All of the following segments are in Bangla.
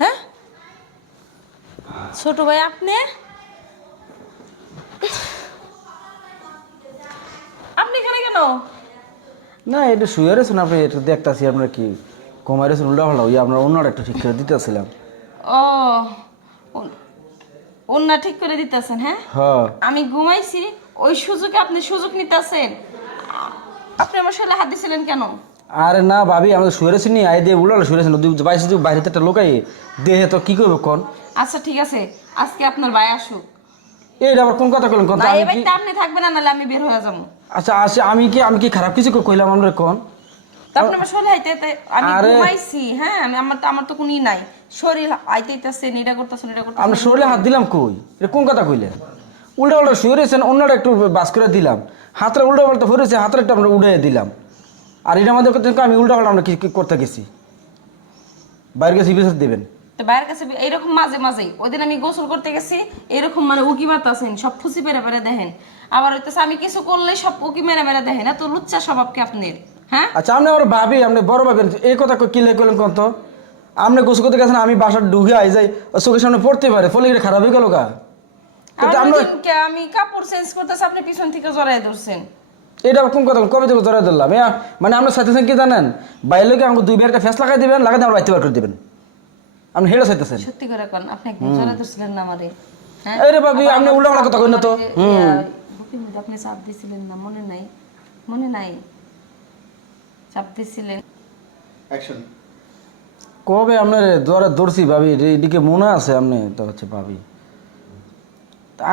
হ্যাঁ ছোট ভাই আপনি আপনি এখানে কেন? না এটা শুয়ে রয়েছেন আপনি, এটা দেখতেছি আপনার কি কমাই রয়েছেন উল্টা ভালো, আপনার অন্যটা একটু ঠিক করে দিতেছিলাম। ও ওন্না ঠিক করে দিতেছেন? হ্যাঁ হ্যাঁ। আমি ঘুমাইছি, ওই সুযোগে আপনি সুযোগ নিতেছেন। আপনি আমার সাথে হাত দিছিলেন কেন? আরে না ভাবি, আমাদের শুয়ে রয়েছেন নি আই দিয়ে উল্টা শুয়ে রয়েছেন, বাইরে বাইরে একটা লোকাই দেহে তো কি করবো কোন? আচ্ছা ঠিক আছে, আজকে আপনার ভাই আসুক। এইটা আবার কোন কথা কইলেন কোন? না আমি এই কি বাড়িতে আপনি থাকবেন না, নাহলে আমি বের হয়ে যাবো। আচ্ছা আসে, আমি কি খারাপ কিছু কইলাম আমরা কোন? তা আপনি আমার শরীর হাইতে আমি আরে ঘুমাইছি। হ্যাঁ আমি আমার তো কোনই নাই, শরীর আইতেইতাছে, এটা করতেছেন এটা করতেছেন। আমরা শরীরে হাত দিলাম কই? এটা কোন কথা কইলেন? উল্টা শুয়ে রয়েছেন, অন্যটা একটু বাস করে দিলাম, হাতটা উল্টা পাল্টা হয়েছে, হাতটা একটু আমরা উড়ে দিলাম। আর এটা আমাদের করতে আমি উল্টা পাল্টা আমরা কি করতে গেছি? বাইরে গেছি বিচার দেবেন। তো বাইরের কাছে এইরকম মাঝে মাঝে, ওইদিন আমি গোসল করতে গেছি, এরকম মানে উকি মারতাছেন, সব ফুসি পেরে পেরে দেখেন। আবার হইতেছে আমি কিছু করলে সব উকি মেরে মেরে দেখেন। এত লুচ্চা স্বভাব কি আপনার? হ্যাঁ আচ্ছা আপনি আমার ভাবি, আপনি বড় ভাবি, এই কথা কি করলেন কত? আপনি গোসল করতে গেছেন, আমি বাসার ঢুকে আই যাই, চোখের সামনে পড়তে পারে, ফলে এটা খারাপ হয়ে গেল গা। আমি কাপড় চেঞ্জ করতেছি, আপনি পিছন থেকে জড়াই ধরছেন। এটা কোন কথা? কবে থেকে ধরে ধরলাম? মানে আপনার সাথে কি জানেন, বাইরে লোকে আমাকে 2 একটা ফেস লাগাই দিবেন, লাগাতে আমার বাড়িতে বার করে দিবেন। আপনি হেঁটে চাইতেছেন? সত্যি করে কোন, আপনি একদম জড়াই ধরছিলেন না আমারে? হ্যাঁ আরে ভাবি, আপনি উল্টা পাল্টা কথা কই না তো। বুকের মধ্যে আপনি চাপ দিছিলেন না, মনে নাই? মনে নাই চাপ দিছিলেন? অ্যাকশন। কবে আপনার ধরে ধরছি ভাবি, এদিকে মনে আছে আপনি তো হচ্ছে ভাবি।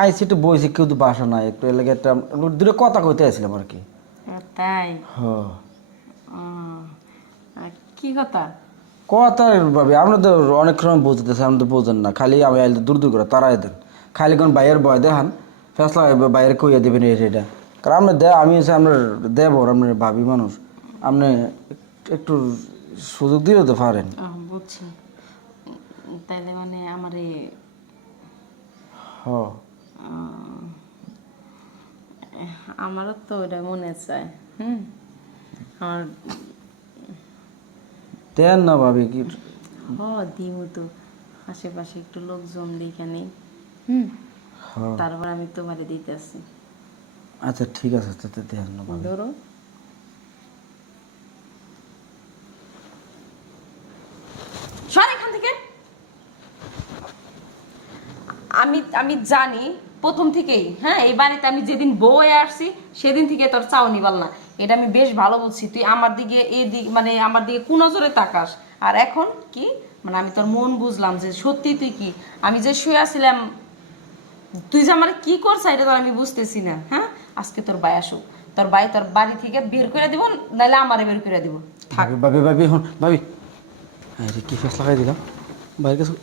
আইসি একটু বইছি, কেউ তো বাসা নাই, একটু এলাকা একটা দূরে কথা কইতে আসছিলাম আর কি। তাই? হ্যাঁ কি কথা? কথা ভাবি, আমরা তো অনেক সময় বুঝতেছি, আপনি তো বোঝেন না, খালি আমি আইলে দূর দূর করে তারাই দেন, খালি কোন বাইয়ের বয় দেখান, ফেসলা বাইরে কইয়া দেবেন এটা। কারণ আপনি আমি হচ্ছে আপনার দেবর, আপনার ভাবি মানুষ, আপনি একটু সুযোগ দিলে তো পারেন। বুঝছি। তাইলে মানে আমারে হ আমারও তো ওটা মনে চায়। আমার দেন না ভাবি কি? দিমু তো, আশেপাশে একটু লোকজন দেখে নেই। তারপর আমি তোমারে দিতেছি। আচ্ছা ঠিক আছে, দেন না ভাবি। ধরো সর এখান থেকে। আমি আমি জানি প্রথম থেকেই, হ্যাঁ এই বাড়িতে আমি যেদিন বউ হয়ে আসছি সেদিন থেকে তোর চাউনি বল না, এটা আমি বেশ ভালো বুঝছি। তুই আমার দিকে এই দিক মানে আমার দিকে কোন নজরে তাকাস, আর এখন কি মানে আমি তোর মন বুঝলাম যে সত্যি তুই কি, আমি যে শুয়ে আসছিলাম তুই যে আমার কি করছ এটা তো আমি বুঝতেছি না। হ্যাঁ আজকে তোর ভাই আসুক, তোর ভাই তোর বাড়ি থেকে বের করে দিব, নাহলে আমারে বের করে দিব। থাক ভাবি ভাবি ভাবি, এখন ভাবি, আরে কি ফেস লাগাই দিলাম বাইরে কাছে।